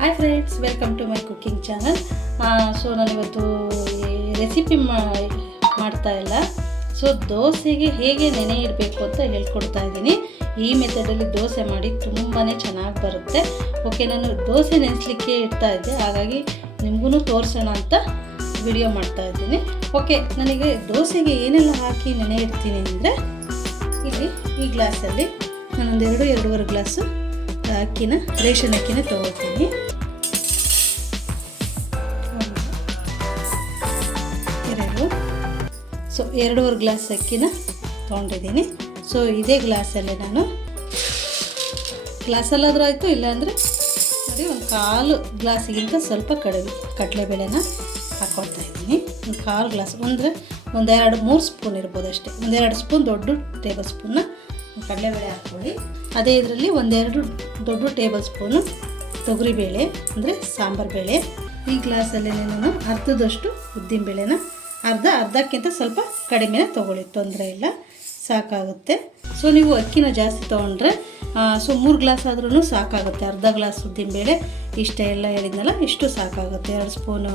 Hi friends, welcome to my cooking channel. So ನಾನಿವತ್ತು recipe ಮಾಡ್ತಾ ಇಲ್ಲ. ಸೊ ದೋಸೆಗೆ ಹೇಗೆ ನೆನೆ ಇಡಬೇಕು ಅಂತ ಹೇಳ್ಕೊಡ್ತಾ ಇದ್ದೀನಿ. ಈ ಮೆಥಡಲ್ಲಿ ದೋಸೆ ಮಾಡಿ ತುಂಬಾ ಚೆನ್ನಾಗಿ ಬರುತ್ತೆ. ಓಕೆ, ನಾನು ದೋಸೆ ನೆನೆಸಲಿಕ್ಕೆ ಇಡ್ತಾ ಇದ್ದೆ, ಹಾಗಾಗಿ ನಿಮಗೂ ತೋರಿಸೋಣ ಅಂತ ವಿಡಿಯೋ ಮಾಡ್ತಾ ಇದ್ದೀನಿ. ಓಕೆ, ನನಗೆ ದೋಸೆಗೆ ಏನೆಲ್ಲ ಹಾಕಿ ನೆನೆ ಇಡ್ತೀನಿ ಅಂದರೆ, ಇಲ್ಲಿ ಈ ಗ್ಲಾಸಲ್ಲಿ ನಾನೊಂದು 2-2.5 ಗ್ಲಾಸು ಅಕ್ಕಿನ, ರೇಷನ್ ಅಕ್ಕಿನ ತೊಗೊಳ್ತೀನಿ. ಸೊ 2.5 ಗ್ಲಾಸ್ ಅಕ್ಕಿನ ತೊಗೊಂಡಿದ್ದೀನಿ. ಸೊ ಇದೇ ಗ್ಲಾಸಲ್ಲೇ ನಾನು, ಗ್ಲಾಸಲ್ಲಾದರೂ ಆಯಿತು, ಇಲ್ಲಾಂದರೆ ನೋಡಿ ಒಂದು 1/4 ಗ್ಲಾಸಿಗಿಂತ ಸ್ವಲ್ಪ ಕಡಿಮೆ ಕಡಲೆಬೇಳೆನ ಹಾಕ್ಕೊಳ್ತಾ ಇದ್ದೀನಿ. ಒಂದು 1/4 ಗ್ಲಾಸ್ ಅಂದರೆ ಒಂದು 2-3 ಸ್ಪೂನ್ ಇರ್ಬೋದು ಅಷ್ಟೇ. 1-2 ಸ್ಪೂನ್ ದೊಡ್ಡ ಟೇಬಲ್ ಸ್ಪೂನ್ನ ಕಡಲೆಬೇಳೆ ಹಾಕ್ಕೊಳ್ಳಿ. ಅದೇ ಇದರಲ್ಲಿ 1-2 ದೊಡ್ಡ ಟೇಬಲ್ ಸ್ಪೂನು ತೊಗರಿಬೇಳೆ ಅಂದರೆ ಸಾಂಬಾರು ಬೇಳೆ. ಈ ಗ್ಲಾಸಲ್ಲೇ ನಾನು ಅರ್ಧದಷ್ಟು ಉದ್ದಿನಬೇಳೆನ, ಅರ್ಧಕ್ಕಿಂತ ಸ್ವಲ್ಪ ಕಡಿಮೆನೇ ತೊಗೊಳ್ಳಿ, ತೊಂದರೆ ಇಲ್ಲ, ಸಾಕಾಗುತ್ತೆ. ಸೊ ನೀವು ಅಕ್ಕಿನ ಜಾಸ್ತಿ ತೊಗೊಂಡ್ರೆ 3 ಗ್ಲಾಸ್ ಆದ್ರೂ ಸಾಕಾಗುತ್ತೆ. ಅರ್ಧ ಗ್ಲಾಸ್ ಉದ್ದಿನಬೇಳೆ, ಇಷ್ಟ ಎಲ್ಲ ಹೇಳಿದ್ನಲ್ಲ, ಇಷ್ಟು ಸಾಕಾಗುತ್ತೆ. 2 ಸ್ಪೂನು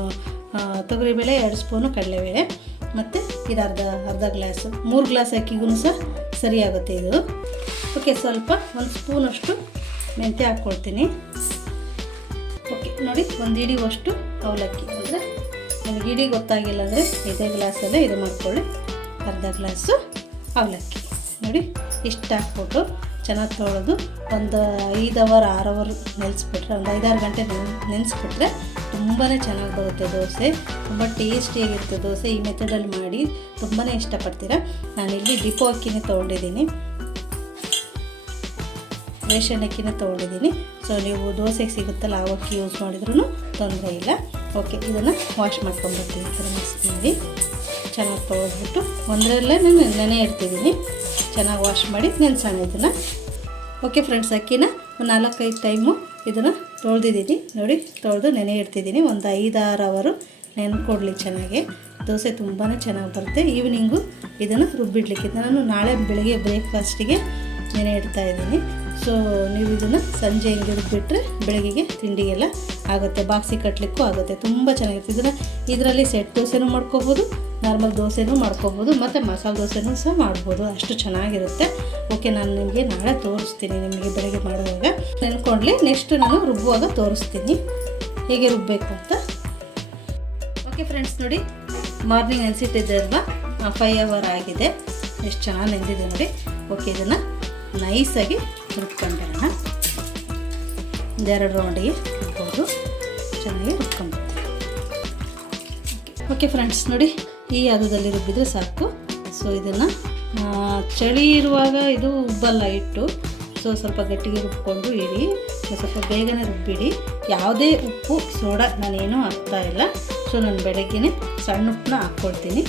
ತೊಗರಿಬೇಳೆ, 2 ಸ್ಪೂನು ಕಡಲೆಬೇಳೆ, ಮತ್ತು ಇದು ಅರ್ಧ ಗ್ಲಾಸು. 3 ಗ್ಲಾಸ್ ಅಕ್ಕಿಗೂ ಸಹ ಸರಿಯಾಗುತ್ತೆ ಇದು. ಓಕೆ, ಸ್ವಲ್ಪ 1 ಸ್ಪೂನಷ್ಟು ಮೆಂತ್ಯ ಹಾಕ್ಕೊಳ್ತೀನಿ. ಓಕೆ ನೋಡಿ, 1 ಹಿಡಿಯುವಷ್ಟು ಅವಲಕ್ಕಿ, ಅಂದರೆ ನನಗೆ ಇಡೀ ಗೊತ್ತಾಗಿಲ್ಲ ಅಂದರೆ ಇದೇ ಗ್ಲಾಸಲ್ಲೇ ಇದು ಮಾಡ್ಕೊಳ್ಳಿ. ಅರ್ಧ ಗ್ಲಾಸು ಅವಲಕ್ಕಿ ನೋಡಿ, ಇಷ್ಟು ಹಾಕ್ಬಿಟ್ಟು ಚೆನ್ನಾಗಿ ತೊಳೆದು ಒಂದು 5 ಅವರ್ 6 ಅವರ್ ನೆನೆಸ್ಬಿಟ್ರೆ, ಒಂದು 5-6 ಗಂಟೆ ನೆನೆಸ್ಬಿಟ್ರೆ ತುಂಬಾ ಚೆನ್ನಾಗಿ ಬರುತ್ತೆ ದೋಸೆ. ತುಂಬ ಟೇಸ್ಟಿಯಾಗಿರುತ್ತೆ ದೋಸೆ. ಈ ಮೆಥಡಲ್ಲಿ ಮಾಡಿ ತುಂಬಾ ಇಷ್ಟಪಡ್ತೀರಾ. ನಾನಿಲ್ಲಿ ಡಿಪೋ ಅಕ್ಕಿನೇ ತೊಗೊಂಡಿದ್ದೀನಿ, ರೇಷನ್ ಅಕ್ಕಿನ ತೊಗೊಂಡಿದ್ದೀನಿ. ಸೊ ನೀವು ದೋಸೆಗೆ ಸಿಗುತ್ತಲ್ಲ ಆ ಅಕ್ಕಿ ಯೂಸ್ ಮಾಡಿದ್ರೂ ತೊಂದರೆ ಇಲ್ಲ. ಓಕೆ, ಇದನ್ನು ವಾಶ್ ಮಾಡ್ಕೊಂಡ್ಬರ್ತೀನಿ. ಈ ಥರ ಮಿಕ್ಸ್ ಮಾಡಿ ಚೆನ್ನಾಗಿ ತೊಳೆದ್ಬಿಟ್ಟು ಒಂದರಲ್ಲೇ ನಾನು ನೆನೆ ಇಡ್ತಿದ್ದೀನಿ. ಚೆನ್ನಾಗಿ ವಾಶ್ ಮಾಡಿ ನೆನೆಸೋಣ ಇದನ್ನು. ಓಕೆ ಫ್ರೆಂಡ್ಸ್, ಅಕ್ಕಿನ ಒಂದು 4-5 ಟೈಮು ಇದನ್ನು ತೊಳೆದಿದ್ದೀನಿ. ನೋಡಿ, ತೊಳೆದು ನೆನೆ ಇಡ್ತಿದ್ದೀನಿ. ಒಂದು 5-6 ಅವರು ನೆನ್ಕೊಡ್ಲಿ ಚೆನ್ನಾಗಿ. ದೋಸೆ ತುಂಬಾ ಚೆನ್ನಾಗಿ ಬರುತ್ತೆ. ಈವ್ನಿಂಗು ಇದನ್ನು ರುಬ್ಬಿಡ್ಲಿಕ್ಕೆ ನಾನು ನಾಳೆ ಬೆಳಗ್ಗೆ ಬ್ರೇಕ್ಫಾಸ್ಟಿಗೆ ನೆನೆ ಇಡ್ತಾ ಇದ್ದೀನಿ. ಸೊ ನೀವು ಇದನ್ನು ಸಂಜೆ ಹಿಂಗೆ ರುಬ್ಬಿಟ್ರೆ ಬೆಳಗ್ಗೆಗೆ ತಿಂಡಿಗೆಲ್ಲ ಆಗುತ್ತೆ, ಬಾಕ್ಸಿಗೆ ಕಟ್ಟಲಿಕ್ಕೂ ಆಗುತ್ತೆ. ತುಂಬ ಚೆನ್ನಾಗಿರುತ್ತೆ. ಇದರಲ್ಲಿ ಸೆಟ್ ದೋಸೆನೂ ಮಾಡ್ಕೋಬೋದು, ನಾರ್ಮಲ್ ದೋಸೆನೂ ಮಾಡ್ಕೋಬೋದು, ಮತ್ತು ಮಸಾಲೆ ದೋಸೆನೂ ಸಹ ಮಾಡ್ಬೋದು. ಅಷ್ಟು ಚೆನ್ನಾಗಿರುತ್ತೆ. ಓಕೆ, ನಾನು ನಿಮಗೆ ನಾಳೆ ತೋರಿಸ್ತೀನಿ. ನಿಮಗೆ ಬೆಳಗ್ಗೆ ಮಾಡುವಾಗ ನೆನ್ಕೊಂಡ್ಲಿ, ನೆಕ್ಸ್ಟ್ ನಾನು ರುಬ್ಬುವಾಗ ತೋರಿಸ್ತೀನಿ ಹೇಗೆ ರುಬ್ಬಬೇಕು ಅಂತ. ಓಕೆ ಫ್ರೆಂಡ್ಸ್, ನೋಡಿ, ಮಾರ್ನಿಂಗ್ ನೆನೆಸಿಟ್ಟಿದ್ದೆ ಅಲ್ವಾ, 5 ಅವರ್ ಆಗಿದೆ. ಎಷ್ಟು ಚೆನ್ನಾಗಿ ನೆಂದಿದೆ ನೋಡಿ. ಓಕೆ, ಇದನ್ನು ನೈಸಾಗಿ ರುಬ್ಕೊಂಡ್ಬಿಡೋಣ. 2 ರೌಂಡಿಗೆ ರುಬ್ಬೋದು, ಚೆನ್ನಾಗಿ ರುಬ್ಕೊಂಡ್ಬಿಡ್ತೀವಿ. ಓಕೆ ಫ್ರೆಂಡ್ಸ್, ನೋಡಿ, ಈ ಹದದಲ್ಲಿ ರುಬ್ಬಿದರೆ ಸಾಕು. ಸೊ ಇದನ್ನು ಚಳಿ ಇರುವಾಗ ಇದು ಉಬ್ಬಲ್ಲ ಹಿಟ್ಟು. ಸೊ ಸ್ವಲ್ಪ ಗಟ್ಟಿಗೆ ರುಬ್ಕೊಂಡು ಇಡಿ, ಸ್ವಲ್ಪ ಬೇಗನೆ ರುಬ್ಬಿಡಿ. ಯಾವುದೇ ಉಪ್ಪು ಸೋಡಾ ನಾನೇನೂ ಹಾಕ್ತಾ ಇಲ್ಲ. ಸೊ ನಾನು ಬೆಳಗ್ಗೆನೇ ಸಣ್ಣ ಉಪ್ಪನ್ನ ಹಾಕ್ಕೊಳ್ತೀನಿ.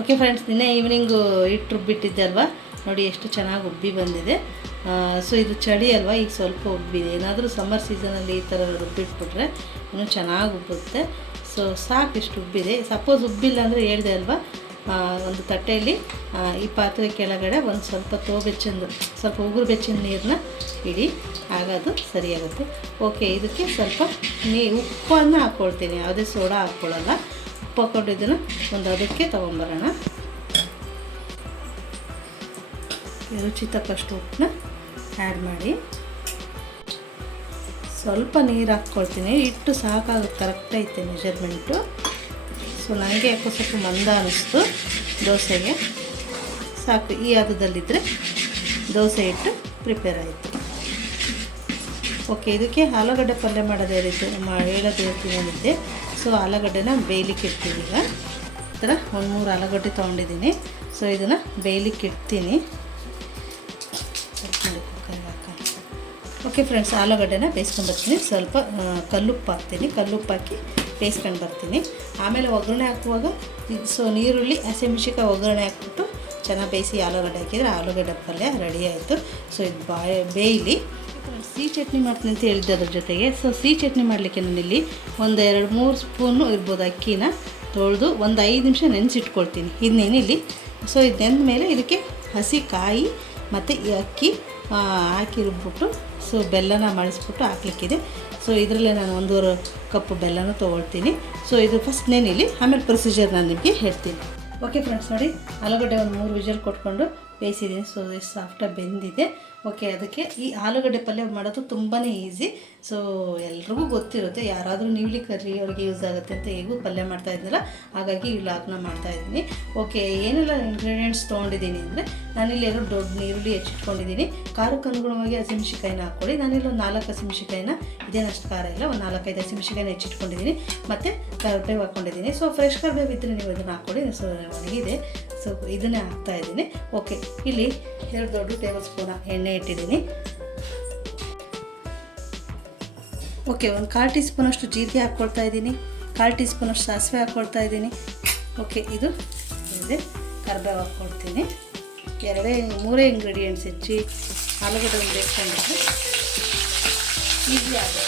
ಓಕೆ ಫ್ರೆಂಡ್ಸ್, ನಿನ್ನೆ ಈವ್ನಿಂಗು ಹಿಟ್ಟು ರುಬ್ಬಿಟ್ಟಿದ್ದೆ ಅಲ್ವಾ, ನೋಡಿ ಎಷ್ಟು ಚೆನ್ನಾಗಿ ಉಬ್ಬಿ ಬಂದಿದೆ. ಸೊ ಇದು ಚಳಿ ಅಲ್ವಾ, ಈಗ ಸ್ವಲ್ಪ ಉಬ್ಬಿದೆ. ಏನಾದರೂ ಸಮ್ಮರ್ ಸೀಸನಲ್ಲಿ ಈ ಥರ ರುಬ್ಬಿಟ್ಬಿಟ್ರೆ ಇನ್ನೂ ಚೆನ್ನಾಗಿ ಉಬ್ಬುತ್ತೆ. ಸೊ ಸಾಕು, ಇಷ್ಟು ಉಬ್ಬಿದೆ. ಸಪೋಸ್ ಉಬ್ಬಿಲ್ಲ ಅಂದರೆ ಹೇಳಿದೆ ಅಲ್ವಾ, ಒಂದು ತಟ್ಟೆಯಲ್ಲಿ ಈ ಪಾತ್ರೆ ಕೆಳಗಡೆ ಒಂದು ಸ್ವಲ್ಪ ಸ್ವಲ್ಪ ಉಗುರು ಬೆಚ್ಚಿನ ನೀರನ್ನ ಇಡಿ, ಆಗ ಅದು ಸರಿಯಾಗುತ್ತೆ. ಓಕೆ, ಇದಕ್ಕೆ ಸ್ವಲ್ಪ ಉಪ್ಪನ್ನು ಹಾಕ್ಕೊಳ್ತೀನಿ, ಯಾವುದೇ ಸೋಡಾ ಹಾಕ್ಕೊಳ್ಳಲ್ಲ. ಉಪ್ಪು ಹಾಕ್ಕೊಂಡು ಇದನ್ನು ಒಂದು ಅದಕ್ಕೆ ತೊಗೊಂಬರೋಣ. ರುಚಿ ತಕ್ಕಷ್ಟು ಉಪ್ಪನ್ನ ಆ್ಯಡ್ ಮಾಡಿ, ಸ್ವಲ್ಪ ನೀರು ಹಾಕ್ಕೊಳ್ತೀನಿ. ಹಿಟ್ಟು ಸಾಕಾಗುತ್ತೆ, ಕರೆಕ್ಟ್ ಐತೆ ಮೆಜರ್ಮೆಂಟು. ಸೊ ನನಗೆ ಯಾಕೋ ಸ್ವಲ್ಪ ಮಂದ ಅನ್ನಿಸ್ತು ದೋಸೆಗೆ. ಸಾಕು, ಈ ಹದದಲ್ಲಿದ್ದರೆ ದೋಸೆ ಹಿಟ್ಟು ಪ್ರಿಪೇರ್ ಆಯಿತು. ಓಕೆ, ಇದಕ್ಕೆ ಆಲೂಗಡ್ಡೆ ಪಲ್ಯ ಮಾಡೋದು ಹೇಳ್ತೀನಿ. ಸೊ ಆಲೂಗಡ್ಡೆನ ಬೇಯಲಿಕ್ಕೆ ಇಡ್ತೀನಿ. ಈಗ ಈ ಥರ 1-3 ಆಲೂಗಡ್ಡೆ ತೊಗೊಂಡಿದ್ದೀನಿ. ಸೊ ಇದನ್ನು ಬೇಯಲಿಕ್ಕೆ ಇಡ್ತೀನಿ. ಓಕೆ ಫ್ರೆಂಡ್ಸ್, ಆಲೂಗಡ್ಡೆನ ಬೇಯಿಸ್ಕೊಂಡು ಬರ್ತೀನಿ. ಸ್ವಲ್ಪ ಕಲ್ಲುಪ್ಪು ಹಾಕ್ತೀನಿ, ಕಲ್ಲುಪ್ಪು ಹಾಕಿ ಬೇಯಿಸ್ಕೊಂಡು ಬರ್ತೀನಿ. ಆಮೇಲೆ ಒಗ್ಗರಣೆ ಹಾಕುವಾಗ ಸೊ ನೀರುಳ್ಳಿ, ಹಸಿಮೆಣಸಿನ್ಕಾಯಿ ಒಗ್ಗರಣೆ ಹಾಕ್ಬಿಟ್ಟು ಚೆನ್ನಾಗಿ ಬೇಯಿಸಿ ಆಲೂಗಡ್ಡೆ ಹಾಕಿದರೆ ಆಲೂಗಡ್ಡೆ ಪಲ್ಯ ರೆಡಿ ಆಯಿತು. ಸೊ ಇದು ಬೇಯಲಿ. ಸಿಹಿ ಚಟ್ನಿ ಮಾಡ್ತೀನಿ ಅಂತ ಹೇಳಿದ್ದೆ ಅದ್ರ ಜೊತೆಗೆ. ಸೊ ಸಿಹಿ ಚಟ್ನಿ ಮಾಡಲಿಕ್ಕೆ ನಾನಿಲ್ಲಿ ಒಂದು 2-3 ಸ್ಪೂನು ಇರ್ಬೋದು ಅಕ್ಕಿನ ತೊಳೆದು ಒಂದು 5 ನಿಮಿಷ ನೆನೆಸಿಟ್ಕೊಳ್ತೀನಿ. ಇದನ್ನೇನಿಲ್ಲಿ, ಸೊ ಇದು ನೆಂದ ಮೇಲೆ ಇದಕ್ಕೆ ಹಸಿ ಕಾಯಿ ಮತ್ತು ಈ ಅಕ್ಕಿ ಹಾಕಿ ರುಬ್ಬಿಟ್ಟು, ಸೊ ಬೆಲ್ಲನ ಮಳಿಸ್ಬಿಟ್ಟು ಹಾಕ್ಲಿಕ್ಕಿದೆ. ಸೊ ಇದರಲ್ಲೇ ನಾನು 1.5 ಕಪ್ ಬೆಲ್ಲನೂ ತೊಗೊಳ್ತೀನಿ. ಸೊ ಇದು ಫಸ್ಟ್ ನೆನೆಲಿ, ಆಮೇಲೆ ಪ್ರೊಸೀಜರ್ ನಾನು ನಿಮಗೆ ಹೇಳ್ತೀನಿ. ಓಕೆ ಫ್ರೆಂಡ್ಸ್, ನೋಡಿ ಆಲೂಗಡ್ಡೆ ಒಂದು 3 ವಿಷಲ್ ಕೊಟ್ಕೊಂಡು ಬೇಯಿಸಿದ್ದೀನಿ. ಸೊ ಎಷ್ಟು ಸಾಫ್ಟಾಗಿ ಬೆಂದಿದೆ. ಓಕೆ, ಅದಕ್ಕೆ ಈ ಆಲೂಗಡ್ಡೆ ಪಲ್ಯ ಮಾಡೋದು ತುಂಬಾ ಈಸಿ. ಸೊ ಎಲ್ರಿಗೂ ಗೊತ್ತಿರುತ್ತೆ, ಯಾರಾದರೂ ನೀವಲಿ ಕರ್ರಿ ಅವ್ರಿಗೆ ಯೂಸ್ ಆಗುತ್ತೆ ಅಂತ ಹೇಗೂ ಪಲ್ಯ ಮಾಡ್ತಾ ಇದ್ದೀನಲ್ಲ, ಹಾಗಾಗಿ ಈ ವ್ಲಾಗ್ನ ಮಾಡ್ತಾಯಿದ್ದೀನಿ. ಓಕೆ, ಏನೆಲ್ಲ ಇಂಗ್ರೀಡಿಯೆಂಟ್ಸ್ ತೊಗೊಂಡಿದ್ದೀನಿ ಅಂದರೆ, ನಾನಿಲ್ಲಿ 2 ದೊಡ್ಡ ನೀರುಳ್ಳಿ ಹೆಚ್ಚಿಟ್ಕೊಂಡಿದ್ದೀನಿ. ಖಾರಕ್ಕೆ ಅನುಗುಣವಾಗಿ ಹಸಿಮೆಣ್ಸಿಕಾಯಿನ ಹಾಕ್ಕೊಳ್ಳಿ. ನಾನಿಲ್ಲಿ ಒಂದು 4 ಹಸಿಮೆಣ್ಸಿಕಾಯಿನ, ಇದೇನಷ್ಟು ಖಾರ ಇಲ್ಲ, ಒಂದು 4-5 ಹಸಿಮೆಣ್ಸಿಕಾಯಿನ ಹೆಚ್ಚಿಟ್ಕೊಂಡಿದ್ದೀನಿ. ಮತ್ತು ಕರಿಬೇವು ಹಾಕ್ಕೊಂಡಿದ್ದೀನಿ. ಸೊ ಫ್ರೆಶ್ ಕರಿಬೇವು ಇದ್ದರೆ ನೀವು ಇದನ್ನು ಹಾಕ್ಕೊಳ್ಳಿ. ಸೊ ಒಣಗಿದೆ, ಸೊ ಇದನ್ನೇ ಹಾಕ್ತಾಯಿದ್ದೀನಿ. ಓಕೆ, ಇಲ್ಲಿ 2 ದೊಡ್ಡ ಟೇಬಲ್ ಸ್ಪೂನ್ ಎಣ್ಣೆ ಇಟ್ಟಿದ್ದೀನಿ. ಓಕೆ, ಒಂದು 1/4 ಟೀ ಸ್ಪೂನಷ್ಟು ಜೀರಿಗೆ ಹಾಕ್ಕೊಳ್ತಾ ಇದ್ದೀನಿ. 1/4 ಟೀ ಸ್ಪೂನಷ್ಟು ಸಾಸಿವೆ ಹಾಕ್ಕೊಳ್ತಾ ಇದ್ದೀನಿ. ಓಕೆ, ಇದು ಇದೆ ಕರಿಬೇವು ಹಾಕ್ಕೊಳ್ತೀನಿ. 3 ಇಂಗ್ರೀಡಿಯೆಂಟ್ಸ್ ಹೆಚ್ಚಿ ಆಲೂಗಡ್ಡೆ ಒಂದು ಬೇಯಿಸ್ಕೊಂಡಿದ್ದು ಈಸಿ ಆಗುತ್ತೆ.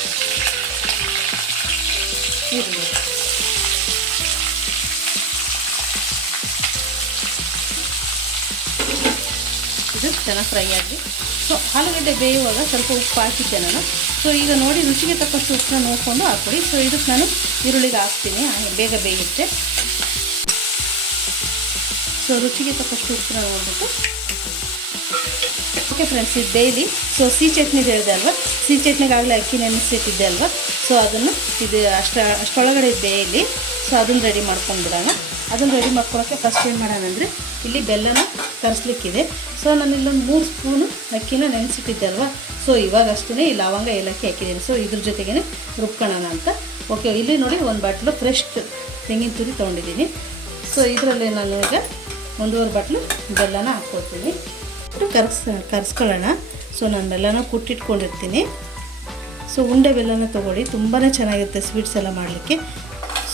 ಇದು ಚೆನ್ನಾಗಿ ಫ್ರೈ ಆಗಿ. ಸೊ ಆಲೂಗಡ್ಡೆ ಬೇಯುವಾಗ ಸ್ವಲ್ಪ ಉಪ್ಪು ಹಾಕಿದ್ದೆ ನಾನು. ಸೊ ಈಗ ನೋಡಿ ರುಚಿಗೆ ತಕ್ಕಷ್ಟು ಉಪ್ಪನ್ನ ನೋಡಿಕೊಂಡು ಹಾಕ್ಕೊಡಿ. ಸೊ ಇದಕ್ಕೆ ನಾನು ಈರುಳ್ಳಿಗೆ ಹಾಕ್ತೀನಿ, ಬೇಗ ಬೇಯುತ್ತೆ. ಸೊ ರುಚಿಗೆ ತಕ್ಕಷ್ಟು ಉಪ್ಪನ್ನ ನೋಡ್ಬಿಟ್ಟು. ಓಕೆ ಫ್ರೆಂಡ್ಸ್, ಇದು ಬೇಯಲಿ. ಸೊ ಸಿಹಿ ಚಟ್ನಿದು ಹೇಳಿದೆ ಅಲ್ವಾ, ಸಿಹಿ ಚಟ್ನಿಗಾಗಲೇ ಅಕ್ಕಿ ನೆನೆಸಿಟ್ಟಿದ್ದೆ ಅಲ್ವಾ. ಸೊ ಅದನ್ನು ಇದು ಅಷ್ಟರೊಳಗಡೆ ಬೇಯಲಿ. ಸೊ ಅದನ್ನು ರೆಡಿ ಮಾಡ್ಕೊಂಡ್ಬಿಡೋಣ. ಅದನ್ನು ರೆಡಿ ಮಾಡ್ಕೊಳ್ಳೋಕ್ಕೆ ಫಸ್ಟ್ ಏನು ಮಾಡೋಣ ಅಂದರೆ, ಇಲ್ಲಿ ಬೆಲ್ಲನ ಕರೆಸ್ಲಿಕ್ಕಿದೆ. ಸೊ ನಾನು ಇಲ್ಲೊಂದು 3 ಸ್ಪೂನು ಅಕ್ಕಿನ ನೆನೆಸಿಟ್ಟಿದ್ದೆ ಅಲ್ವಾ. ಸೊ ಇವಾಗಷ್ಟೇ ಈ ಲವಂಗ ಏಲಕ್ಕಿ ಹಾಕಿದ್ದೀನಿ. ಸೊ ಇದ್ರ ಜೊತೆಗೇ ರುಬ್ಕೊಳ್ಳೋಣ ಅಂತ. ಓಕೆ, ಇಲ್ಲಿ ನೋಡಿ ಒಂದು ಬಾಟ್ಲು ಫ್ರೆಶ್ ತೆಂಗಿನ ತುರಿ ತೊಗೊಂಡಿದ್ದೀನಿ. ಸೊ ಇದರಲ್ಲಿ ನಾನು ಈಗ 1.5 ಬಾಟ್ಲು ಬೆಲ್ಲನ ಹಾಕ್ಕೊಳ್ತೀನಿ. ಕರೆಸ್ಕೊಳ್ಳೋಣ. ಸೊ ನಾನು ಬೆಲ್ಲನ ಕುಟ್ಟಿಟ್ಕೊಂಡಿರ್ತೀನಿ. ಸೊ ಉಂಡೆ ಬೆಲ್ಲನ ತೊಗೊಳ್ಳಿ, ತುಂಬಾ ಚೆನ್ನಾಗಿರುತ್ತೆ ಸ್ವೀಟ್ಸ್ ಎಲ್ಲ ಮಾಡಲಿಕ್ಕೆ.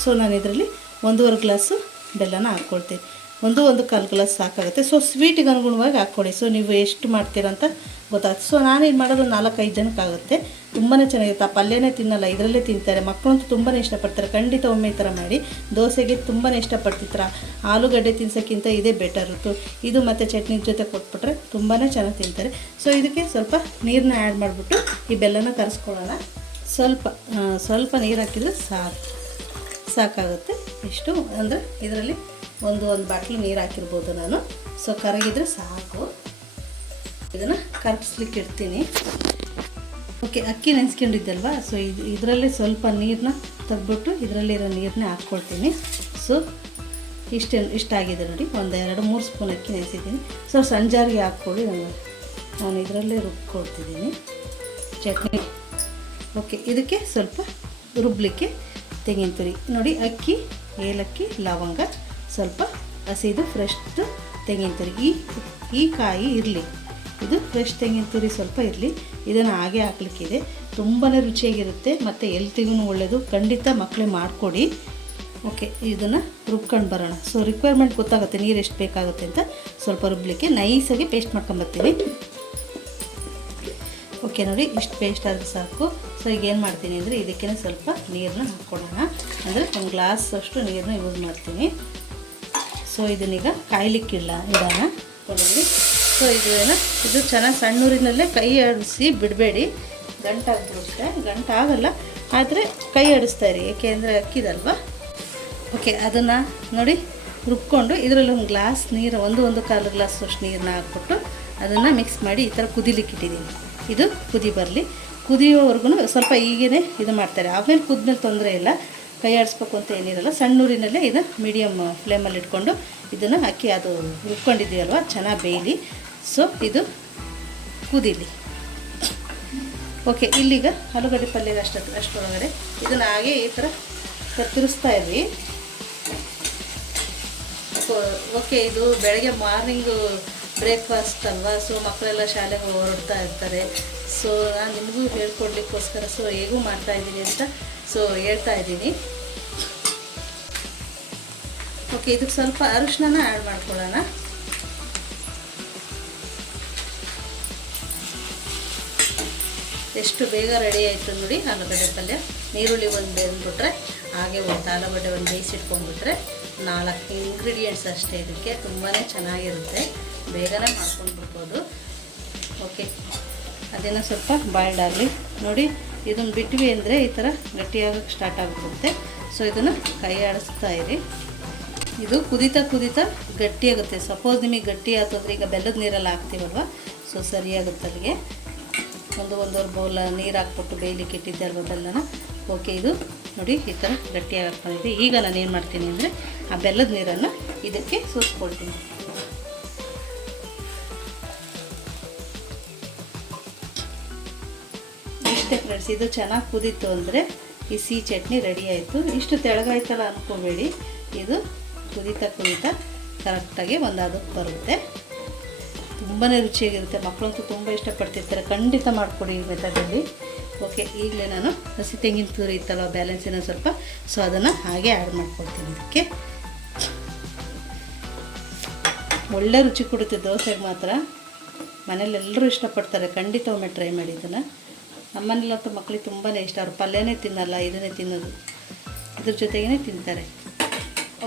ಸೊ ನಾನು ಇದರಲ್ಲಿ 1.5 ಗ್ಲಾಸು ಬೆಲ್ಲನ ಹಾಕ್ಕೊಳ್ತೀನಿ. 1-1.25 ಗ್ಲಾಸ್ ಸಾಕಾಗುತ್ತೆ. ಸೊ ಸ್ವೀಟಿಗೆ ಅನುಗುಣವಾಗಿ ಹಾಕ್ಕೊಡಿ. ಸೊ ನೀವು ಎಷ್ಟು ಮಾಡ್ತೀರಂತ ಗೊತ್ತಾಗುತ್ತೆ. ಸೊ ನಾನೇನು ಮಾಡೋದು 4-5 ಜನಕ್ಕಾಗುತ್ತೆ. ತುಂಬಾ ಚೆನ್ನಾಗಿರುತ್ತೆ. ಆ ಪಲ್ಯನೇ ತಿನ್ನಲ್ಲ, ಇದರಲ್ಲೇ ತಿಂತಾರೆ. ಮಕ್ಕಳಂತೂ ತುಂಬಾ ಇಷ್ಟಪಡ್ತಾರೆ. ಖಂಡಿತ ಒಮ್ಮೆ ಈ ಥರ ಮಾಡಿ. ದೋಸೆಗೆ ತುಂಬಾ ಇಷ್ಟಪಡ್ತಿರ್ತಾರೆ. ಆಲೂಗಡ್ಡೆ ತಿನ್ಸೋಕ್ಕಿಂತ ಇದೇ ಬೆಟರು. ಇದು ಮತ್ತು ಚಟ್ನಿ ಜೊತೆ ಕೊಟ್ಬಿಟ್ರೆ ತುಂಬಾ ಚೆನ್ನಾಗಿ ತಿಂತಾರೆ. ಸೊ ಇದಕ್ಕೆ ಸ್ವಲ್ಪ ನೀರನ್ನ ಆ್ಯಡ್ ಮಾಡಿಬಿಟ್ಟು ಈ ಬೆಲ್ಲನ ಕರೆಸ್ಕೊಳ್ಳೋಣ. ಸ್ವಲ್ಪ ನೀರು ಹಾಕಿದರೆ ಸಾಕಾಗುತ್ತೆ. ಎಷ್ಟು ಅಂದರೆ ಇದರಲ್ಲಿ ಒಂದು ಬಾಟ್ಲು ನೀರು ಹಾಕಿರ್ಬೋದು ನಾನು. ಸೊ ಕರಗಿದ್ರೆ ಸಾಕು. ಇದನ್ನು ಕರಗಿಸ್ಲಿಕ್ಕೆ ಇಡ್ತೀನಿ. ಓಕೆ, ಅಕ್ಕಿ ನೆನೆಸ್ಕೊಂಡಿದ್ದಲ್ವಾ. ಸೊ ಇದರಲ್ಲೇ ಸ್ವಲ್ಪ ನೀರನ್ನ ತೆಗೆದ್ಬಿಟ್ಟು ಇದರಲ್ಲಿರೋ ನೀರನ್ನ ಹಾಕ್ಕೊಳ್ತೀನಿ. ಸೊ ಇಷ್ಟಾಗಿದೆ ನೋಡಿ. 1-2-3 ಸ್ಪೂನ್ ಅಕ್ಕಿ ನೆನೆಸಿದ್ದೀನಿ. ಸೊ ಸಣ್ಣ ಜಾರಿಗೆ ಹಾಕ್ಕೊಳ್ಳಿ. ನಾನು ಇದರಲ್ಲೇ ರುಬ್ಕೊಳ್ತಿದ್ದೀನಿ ಚಟ್ನಿ. ಓಕೆ, ಇದಕ್ಕೆ ಸ್ವಲ್ಪ ರುಬ್ಲಿಕ್ಕೆ ತೆಂಗಿನ ತುರಿ ನೋಡಿ. ಅಕ್ಕಿ, ಏಲಕ್ಕಿ, ಲವಂಗ, ಸ್ವಲ್ಪ ಹಸಿದು ಫ್ರೆಶ್ ತೆಂಗಿನ ತುರಿ. ಈ ಕಾಯಿ ಇರಲಿ, ಇದು ಫ್ರೆಶ್ ತೆಂಗಿನ ತುರಿ ಸ್ವಲ್ಪ ಇರಲಿ. ಇದನ್ನು ಹಾಗೆ ಹಾಕ್ಲಿಕ್ಕಿದೆ. ತುಂಬಾ ರುಚಿಯಾಗಿರುತ್ತೆ ಮತ್ತು ಹೆಲ್ತಿಗೂ ಒಳ್ಳೆಯದು. ಖಂಡಿತ ಮಕ್ಕಳೇ ಮಾಡಿಕೊಡಿ. ಓಕೆ, ಇದನ್ನು ರುಬ್ಕೊಂಡು ಬರೋಣ. ಸೊ ರಿಕ್ವೈರ್ಮೆಂಟ್ ಗೊತ್ತಾಗುತ್ತೆ, ನೀರು ಎಷ್ಟು ಬೇಕಾಗುತ್ತೆ ಅಂತ. ಸ್ವಲ್ಪ ರುಬ್ಲಿಕ್ಕೆ ನೈಸಾಗಿ ಪೇಸ್ಟ್ ಮಾಡ್ಕೊಂಬರ್ತೀನಿ. ಓಕೆ ನೋಡಿ, ಇಷ್ಟು ಪೇಸ್ಟ್ ಆದರೆ ಸಾಕು. ಸೊ ಈಗ ಏನು ಮಾಡ್ತೀನಿ ಅಂದರೆ, ಇದಕ್ಕೆ ಸ್ವಲ್ಪ ನೀರನ್ನ ಹಾಕ್ಕೊಳ್ಳೋಣ. ಅಂದರೆ 1 ಗ್ಲಾಸ್ ಅಷ್ಟು ನೀರನ್ನ ಯೂಸ್ ಮಾಡ್ತೀನಿ. ಸೊ ಇದನ್ನೀಗ ಕಾಯ್ಲಿಕ್ಕಿಲ್ಲ, ಇಡೋಣ ಕೊಳ್ಳಿ. ಸೊ ಇದು ಚೆನ್ನಾಗಿ ಸಣ್ಣೂರಿನಲ್ಲೇ ಕೈ ಆಡಿಸಿ ಬಿಡಬೇಡಿ, ಗಂಟಾಗ್ಬಿಡುತ್ತೆ. ಗಂಟಾಗಲ್ಲ, ಆದರೆ ಕೈ ಆಡಿಸ್ತಾ ಇರಿ, ಏಕೆಂದರೆ ಅಕ್ಕಿದಲ್ವ. ಓಕೆ, ಅದನ್ನು ನೋಡಿ ರುಬ್ಕೊಂಡು ಇದರಲ್ಲಿ 1 ಗ್ಲಾಸ್ ನೀರು, 1-1.25 ಗ್ಲಾಸ್ ಅಷ್ಟು ನೀರನ್ನ ಹಾಕ್ಬಿಟ್ಟು ಅದನ್ನು ಮಿಕ್ಸ್ ಮಾಡಿ ಈ ಥರ ಕುದಿಲಿಕ್ಕಿಟ್ಟಿದ್ದೀನಿ. ಇದು ಕುದಿ ಬರಲಿ. ಕುದಿಯೋವರೆಗೂ ಸ್ವಲ್ಪ ಈಗೇ ಇದು ಮಾಡ್ತಾರೆ. ಆಮೇಲೆ ಕುದ್ಮೇಲೆ ತೊಂದರೆ ಇಲ್ಲ, ಕೈ ಆಡಿಸ್ಬೇಕು ಅಂತ ಏನಿರಲ್ಲ. ಸಣ್ಣೂರಿನಲ್ಲೇ ಇದು ಮೀಡಿಯಮ್ ಫ್ಲೇಮಲ್ಲಿ ಇಟ್ಕೊಂಡು ಇದನ್ನು ಅಕ್ಕಿ ಅದು ರುಬ್ಕೊಂಡಿದ್ದೀವಲ್ವ ಚೆನ್ನಾಗಿ ಬೇಯಲಿ. ಸೊ ಇದು ಕುದೀಲಿ. ಓಕೆ, ಇಲ್ಲಿಗ ಆಲೂಗಡ್ಡೆ ಪಲ್ಯದ ಅಷ್ಟೊಳಗಡೆ ಇದನ್ನು ಹಾಗೆ ಈ ಥರ ತಿರುಗಿಸ್ತಾ ಇರಿ. ಓಕೆ, ಇದು ಬೆಳಗ್ಗೆ ಮಾರ್ನಿಂಗು ಬ್ರೇಕ್ಫಾಸ್ಟ್ ಅಲ್ವಾ. ಸೊ ಮಕ್ಕಳೆಲ್ಲ ಶಾಲೆಗೆ ಹೊರಡ್ತಾ ಇರ್ತಾರೆ. ಸೊ ನಾನು ನಿಮಗೂ ಹೇಳ್ಕೊಡ್ಲಿಕ್ಕೋಸ್ಕರ ಸೊ ಹೇಗೂ ಮಾಡ್ತಾಯಿದ್ದೀನಿ ಅಂತ ಸೊ ಹೇಳ್ತಾ ಇದ್ದೀನಿ. ಓಕೆ, ಇದಕ್ಕೆ ಸ್ವಲ್ಪ ಅರಿಶಿನ ಆ್ಯಡ್ ಮಾಡ್ಕೊಳ್ಳೋಣ. ಎಷ್ಟು ಬೇಗ ರೆಡಿ ಆಯಿತು ನೋಡಿ ಆಲೂಗಡ್ಡೆ ಪಲ್ಯ. ನೀರುಳ್ಳಿ ಒಂದು ಬೇಯಿಸ್ಬಿಟ್ರೆ, ಹಾಗೆ ಒಂದು ಆಲೂಗಡ್ಡೆ ಒಂದು ಬೇಯಿಸಿಟ್ಕೊಂಡ್ಬಿಟ್ರೆ 4 ಇಂಗ್ರೀಡಿಯೆಂಟ್ಸ್ ಅಷ್ಟೇ. ಇದಕ್ಕೆ ತುಂಬಾ ಚೆನ್ನಾಗಿರುತ್ತೆ, ಬೇಗನೆ ಮಾಡ್ಕೊಂಡು ಬಿಡ್ಬೋದು. ಓಕೆ, ಅದನ್ನು ಸ್ವಲ್ಪ ಬಾಯ್ಲ್ಡ್ ಆಗಲಿ ನೋಡಿ. ಇದನ್ನು ಬಿಟ್ವಿ ಅಂದರೆ ಈ ಥರ ಗಟ್ಟಿಯಾಗೋಕ್ಕೆ ಸ್ಟಾರ್ಟ್ ಆಗಿಬಿಡುತ್ತೆ. ಸೊ ಇದನ್ನು ಕೈ ಆಡಿಸ್ತಾ ಇರಿ. ಇದು ಕುದೀತಾ ಗಟ್ಟಿಯಾಗುತ್ತೆ. ಸಪೋಸ್ ನಿಮಗೆ ಗಟ್ಟಿ ಆಯ್ತು ಅಂದರೆ ಈಗ ಬೆಲ್ಲದ ನೀರೆಲ್ಲ ಹಾಕ್ತೀವಲ್ವ, ಸೊ ಸರಿಯಾಗುತ್ತೆ. ಅಲ್ಲಿಗೆ ಒಂದೂವರೆ ಬೌಲ್ ನೀರು ಹಾಕ್ಬಿಟ್ಟು ಬೇಯಲಿಕ್ಕೆ ಇಟ್ಟಿದ್ದೆ ಅಲ್ವ ಬೆಲ್ಲನ. ಓಕೆ, ಇದು ನೋಡಿ ಈ ಥರ ಗಟ್ಟಿಯಾಗಿ ಹಾಕ್ಕೊಂಡಿದ್ದೆ. ಈಗ ನಾನು ಏನು ಮಾಡ್ತೀನಿ ಅಂದರೆ ಆ ಬೆಲ್ಲದ ನೀರನ್ನು ಇದಕ್ಕೆ ಸೋಸ್ಕೊಳ್ತೀನಿ. ಇಷ್ಟೇ ಫ್ರೆಂಡ್ಸ್, ಇದು ಚೆನ್ನಾಗಿ ಕುದೀತು ಅಂದರೆ ಈ ಸಿಹಿ ಚಟ್ನಿ ರೆಡಿ ಆಯಿತು. ಇಷ್ಟು ತೆಳಗಾಯ್ತಲ್ಲ ಅಂದ್ಕೋಬೇಡಿ, ಇದು ಕುದೀತಾ ಕರೆಕ್ಟಾಗಿ ಒಂದು ಅದಕ್ಕೆ ಬರುತ್ತೆ. ತುಂಬಾ ರುಚಿಯಾಗಿರುತ್ತೆ. ಮಕ್ಕಳಂತೂ ತುಂಬ ಇಷ್ಟಪಡ್ತಿರ್ತಾರೆ. ಖಂಡಿತ ಮಾಡಿಕೊಡಿ ಈ ಮೆಥಡಲ್ಲಿ. ಓಕೆ, ಈಗಲೇ ನಾನು ಹಸಿ ತೆಂಗಿನ ತುರಿ ಇತ್ತಲ್ಲ ಬ್ಯಾಲೆನ್ಸಿನ ಸ್ವಲ್ಪ, ಸೊ ಅದನ್ನು ಹಾಗೆ ಆ್ಯಡ್ ಮಾಡ್ಕೊಡ್ತೀನಿ ಇದಕ್ಕೆ. ಒಳ್ಳೆ ರುಚಿ ಕೊಡುತ್ತೆ ದೋಸೆಗೆ ಮಾತ್ರ. ಮನೇಲಿ ಎಲ್ಲರೂ ಇಷ್ಟಪಡ್ತಾರೆ. ಖಂಡಿತ ಒಮ್ಮೆ ಟ್ರೈ ಮಾಡಿ ಇದನ್ನು. ನಮ್ಮನೇಲಂತೂ ಮಕ್ಕಳಿಗೆ ತುಂಬಾ ಇಷ್ಟ. ಅವ್ರು ಪಲ್ಯನೇ ತಿನ್ನಲ್ಲ, ಇದನ್ನೇ ತಿನ್ನೋದು. ಇದ್ರ ಜೊತೆಗೇ ತಿಂತಾರೆ.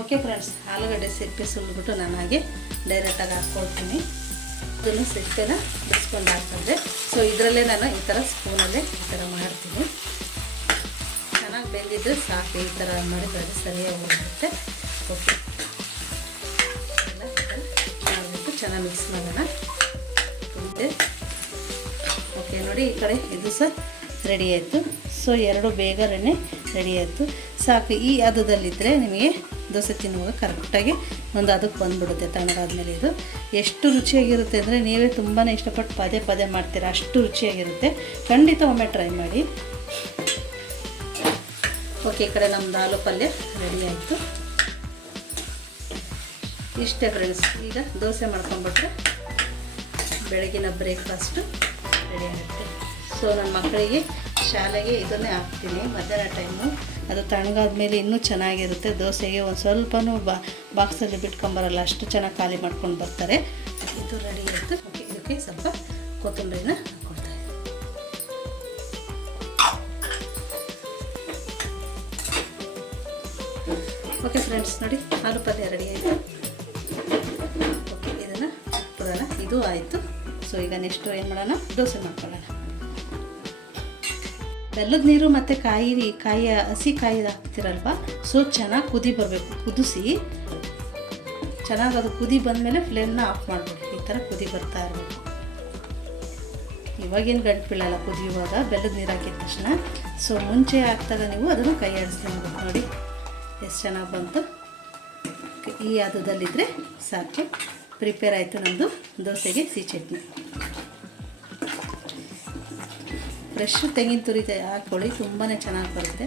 ಓಕೆ ಫ್ರೆಂಡ್ಸ್, ಆಲೂಗಡ್ಡೆ ಸಿಪ್ಪೆ ಸುಲಿದ್ಬಿಟ್ಟು ನಾನು ಹಾಗೆ ಡೈರೆಕ್ಟಾಗಿ ಹಾಕ್ಕೊಳ್ತೀನಿ. ಇದನ್ನು ಸಿಪ್ಪೆನ ಬಿಡಿಸ್ಕೊಂಡು ಹಾಕಿದ್ರೆ, ಸೊ ಇದರಲ್ಲೇ ನಾನು ಈ ಥರ ಸ್ಪೂನಲ್ಲೇ ಈ ಥರ ಮಾಡ್ತೀನಿ. ಚೆನ್ನಾಗಿ ಬೆಂದಿದ್ದರೆ ಸಾಕು. ಈ ಥರ ಮಾಡಿದ್ರೆ ಅದು ಸರಿಯಾಗಿ ಹೋಗುತ್ತೆ. ಓಕೆ, ಎಲ್ಲ ಮಾಡಿಬಿಟ್ಟು ಚೆನ್ನಾಗಿ ಮಿಕ್ಸ್ ಮಾಡೋಣ. ಓಕೆ ನೋಡಿ, ಈ ಕಡೆ ಇದು ಸಹ ರೆಡಿ ಆಯಿತು. ಸೊ ಎರಡು ಬೇಗನೆ ರೆಡಿ ಆಯಿತು. ಸಾಕು. ಈ ಹದದಲ್ಲಿದ್ದರೆ ನಿಮಗೆ ದೋಸೆ ತಿನ್ನುವಾಗ ಕರೆಕ್ಟಾಗಿ ಒಂದು ಅದಕ್ಕೆ ಬಂದುಬಿಡುತ್ತೆ ತಣ್ಣಗಾದ್ಮೇಲೆ. ಇದು ಎಷ್ಟು ರುಚಿಯಾಗಿರುತ್ತೆ ಅಂದರೆ ನೀವೇ ತುಂಬಾ ಇಷ್ಟಪಟ್ಟು ಪದೇ ಮಾಡ್ತೀರಾ, ಅಷ್ಟು ರುಚಿಯಾಗಿರುತ್ತೆ. ಖಂಡಿತ ಒಮ್ಮೆ ಟ್ರೈ ಮಾಡಿ. ಓಕೆ, ಈ ಕಡೆ ನಮ್ಮದು ಆಲೂ ಪಲ್ಯ ರೆಡಿ ಆಯಿತು. ಇಷ್ಟೇ ಫ್ರೆಂಡ್ಸ್, ಈಗ ದೋಸೆ ಮಾಡ್ಕೊಂಡ್ಬಿಟ್ರೆ ಬೆಳಗಿನ ಬ್ರೇಕ್ಫಾಸ್ಟು ರೆಡಿ ಆಗುತ್ತೆ. ಸೊ ನನ್ನ ಮಕ್ಕಳಿಗೆ ಶಾಲೆಗೆ ಇದನ್ನೇ ಹಾಕ್ತೀನಿ ಮಧ್ಯಾಹ್ನ ಟೈಮು. ಅದು ತಣ್ಣಗಾದ್ಮೇಲೆ ಇನ್ನೂ ಚೆನ್ನಾಗಿರುತ್ತೆ. ದೋಸೆಗೆ ಒಂದು ಸ್ವಲ್ಪನೂ ಬಾಕ್ಸಲ್ಲಿ ಬಿಟ್ಕೊಂಬರಲ್ಲ, ಅಷ್ಟು ಚೆನ್ನಾಗಿ ಖಾಲಿ ಮಾಡ್ಕೊಂಡು ಬರ್ತಾರೆ. ಇದು ರೆಡಿ ಆಯಿತು. ಓಕೆ, ಇದಕ್ಕೆ ಸ್ವಲ್ಪ ಕೊತ್ತಂಬರಿನ ಹಾಕ್ಕೊಳ್ತಾ ಇದ್ದೀನಿ. ಓಕೆ ಫ್ರೆಂಡ್ಸ್, ನೋಡಿ ಆಲೂ ಪಲ್ಯ ರೆಡಿ ಆಯಿತು. ಓಕೆ, ಇದನ್ನು ಹಾಕ್ಬಿಡೋಣ. ಇದು ಆಯಿತು. ಸೊ ಈಗ ನೆಕ್ಸ್ಟು ಏನು ಮಾಡೋಣ, ದೋಸೆ ಮಾಡ್ಕೊಳ್ಳೋಣ. ಬೆಲ್ಲದ ನೀರು ಮತ್ತು ಹಸಿ ಕಾಯಿ ಹಾಕ್ತಿರಲ್ವ, ಸೊ ಚೆನ್ನಾಗಿ ಕುದಿ ಬರಬೇಕು. ಕುದಿಸಿ ಚೆನ್ನಾಗಿ ಅದು ಕುದಿ ಬಂದಮೇಲೆ ಫ್ಲೇಮ್ನ ಆಫ್ ಮಾಡಿಬಿಡಿ. ಈ ಥರ ಕುದಿ ಬರ್ತಾ ಇರಬೇಕು. ಇವಾಗೇನು ಗಂಟು ಬೀಳಲ್ಲ ಕುದಿಯುವಾಗ, ಬೆಲ್ಲದ ನೀರು ಹಾಕಿದ ತಕ್ಷಣ. ಸೊ ಮುಂಚೆ ಹಾಕಿದಾಗ ನೀವು ಅದನ್ನು ಕೈ ಆಡಿಸ್ತೀನಿ. ನೋಡಿ ಎಷ್ಟು ಚೆನ್ನಾಗಿ ಬಂತು. ಈ ಹದದಲ್ಲಿದ್ದರೆ ಸಾಕು. ಪ್ರಿಪೇರ್ ಆಯಿತು ನಮ್ಮದು ದೋಸೆಗೆ ಸಿಹಿ ಚಟ್ನಿ. ಫ್ರೆಶ್ ತೆಂಗಿನ ತುರಿ ಹಾಕ್ಕೊಳ್ಳಿ, ತುಂಬಾ ಚೆನ್ನಾಗಿ ಬರುತ್ತೆ.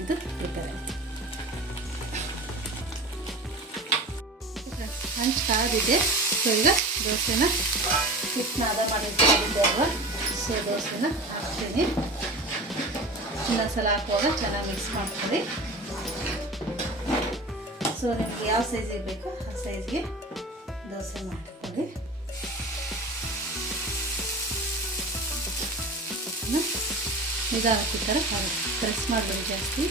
ಇದು ಪ್ರಿಪೇರ್ ಆಯಿತು. ಹಂಚು ಕಾದಿದೆ. ಸೊ ಈಗ ದೋಸೆನ ಹಿಟ್ಟನ್ನ ಹದ ಮಾಡಿದ್ದೆ ಅಲ್ವಾ, ಸೊ ದೋಸೆನ ಹಾಕ್ತೀನಿ. ಇನ್ನೊಂದು ಸಲ ಹಾಕುವಾಗ ಚೆನ್ನಾಗಿ ಮಿಕ್ಸ್ ಮಾಡ್ಕೊಳ್ಳಿ. ಸೊ ನಿಮಗೆ ಯಾವ ಸೈಜಿಗೆ ಬೇಕೋ ಆ ಸೈಜ್ಗೆ ದೋಸೆ ಮಾಡ್ಕೊಳ್ಳಿ. ನಿಧಾನಕ್ಕೆ ಈ ಥರ ಪ್ರೆಸ್ ಮಾಡಬೇಡಿ ಜಾಸ್ತಿ.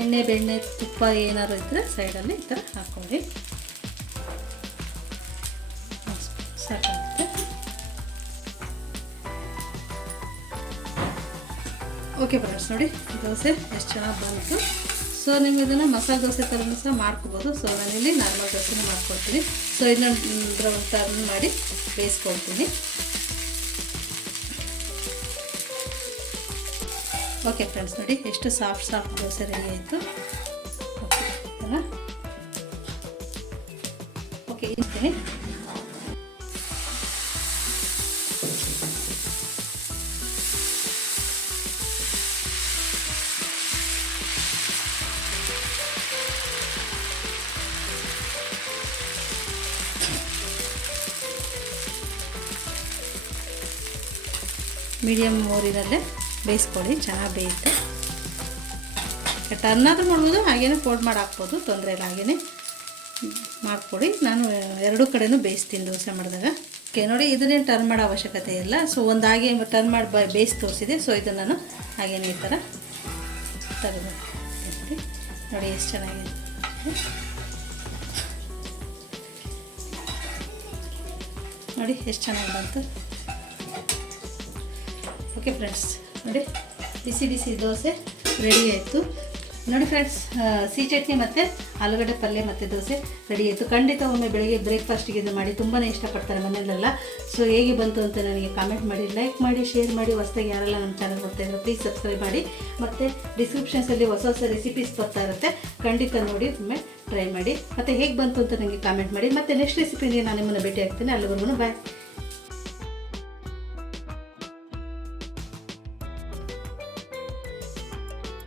ಎಣ್ಣೆ ಬೆಣ್ಣೆ ತುಪ್ಪ ಏನಾದ್ರು ಇದ್ದರೆ ಸೈಡಲ್ಲಿ ಈ ಥರ ಹಾಕ್ಕೊಳ್ಳಿ. ಸಾಕಾಗುತ್ತೆ. ಓಕೆ ಫ್ರೆಂಡ್ಸ್, ನೋಡಿ ದೋಸೆ ಎಷ್ಟು ಚೆನ್ನಾಗಿ ಬಂತು. ಸೊ ನೀವು ಇದನ್ನು ಮಸಾಲೆ ದೋಸೆ ಥರನೂ ಸಹ ಮಾಡ್ಕೋಬೋದು. ಸೊ ನಾನಿಲ್ಲಿ ನಾರ್ಮಲ್ ದೋಸೆನೂ ಮಾಡ್ಕೊಳ್ತೀನಿ. ಸೊ ಇದನ್ನ ಟರ್ನ್ ಮಾಡಿ ಬೇಯಿಸ್ಕೊಳ್ತೀನಿ. ಓಕೆ ಫ್ರೆಂಡ್ಸ್, ನೋಡಿ ಎಷ್ಟು ಸಾಫ್ಟ್ ದೋಸೆ ರೆಡಿ ಆಯಿತು. ಓಕೆ, ಇದನ್ನು ಓಕೆ ಇಡ್ತೀನಿ. ಮೀಡಿಯಮ್ ಊರಿನಲ್ಲೇ ಬೇಯಿಸ್ಕೊಳ್ಳಿ, ಚೆನ್ನಾಗಿ ಬೇಯುತ್ತೆ. ಟರ್ನ್ ಆದರೂ ಮಾಡ್ಬೋದು, ಹಾಗೇ ಫೋಲ್ಡ್ ಮಾಡಿ ಹಾಕ್ಬೋದು, ತೊಂದರೆ ಇಲ್ಲ. ಹಾಗೇ ಮಾಡಿಕೊಡಿ. ನಾನು ಎರಡೂ ಕಡೆನೂ ಬೇಯಿಸ್ತೀನಿ ದೋಸೆ ಮಾಡಿದಾಗ. ಓಕೆ ನೋಡಿ, ಇದನ್ನೇನು ಟರ್ನ್ ಮಾಡೋ ಅವಶ್ಯಕತೆ ಇಲ್ಲ. ಸೊ ಒಂದು ಹಾಗೆ ಟರ್ನ್ ಮಾಡಿ ಬೇಯಿಸಿ ತೋರಿಸಿದೆ. ಸೊ ಇದನ್ನು ನಾನು ಹಾಗೇನೇ ಈ ಥರ ತೆಗೆದು ನೋಡಿ ಎಷ್ಟು ಚೆನ್ನಾಗಿದೆ. ನೋಡಿ ಎಷ್ಟು ಚೆನ್ನಾಗಿ ಬಂತು. ಓಕೆ ಫ್ರೆಂಡ್ಸ್, ನೋಡಿ ಬಿಸಿ ಬಿಸಿ ದೋಸೆ ರೆಡಿ ಆಯಿತು. ನೋಡಿ ಫ್ರೆಂಡ್ಸ್, ಸಿಹಿ ಚಟ್ನಿ ಮತ್ತು ಆಲೂಗಡ್ಡೆ ಪಲ್ಯ ಮತ್ತು ದೋಸೆ ರೆಡಿ ಆಯಿತು. ಖಂಡಿತ ಒಮ್ಮೆ ಬೆಳಗ್ಗೆ ಬ್ರೇಕ್ಫಾಸ್ಟಿಗೆ ಇದು ಮಾಡಿ, ತುಂಬಾ ಇಷ್ಟಪಡ್ತಾರೆ ಮನೆಯಲ್ಲೆಲ್ಲ. ಸೊ ಹೇಗೆ ಬಂತು ಅಂತ ನನಗೆ ಕಾಮೆಂಟ್ ಮಾಡಿ, ಲೈಕ್ ಮಾಡಿ, ಶೇರ್ ಮಾಡಿ. ಹೊಸದಾಗಿ ಯಾರೆಲ್ಲ ನಮ್ಮ ಚಾನಲ್ ನೋಡ್ತಾ ಇದ್ದಾರೆ ಪ್ಲೀಸ್ ಸಬ್ಸ್ಕ್ರೈಬ್ ಮಾಡಿ. ಮತ್ತು ಡಿಸ್ಕ್ರಿಪ್ಷನ್ಸಲ್ಲಿ ಹೊಸ ಹೊಸ ರೆಸಿಪೀಸ್ ಬರ್ತಾ ಇರುತ್ತೆ, ಖಂಡಿತ ನೋಡಿ ಒಮ್ಮೆ ಟ್ರೈ ಮಾಡಿ. ಮತ್ತು ಹೇಗೆ ಬಂತು ಅಂತ ನನಗೆ ಕಾಮೆಂಟ್ ಮಾಡಿ. ಮತ್ತು ನೆಕ್ಸ್ಟ್ ರೆಸಿಪಿಗೆ ನಾನು ನಿಮ್ಮನ್ನು ಭೇಟಿ ಆಗ್ತೀನಿ. ಅಲ್ಲಿವರೆಗೂ ಬಾಯ್.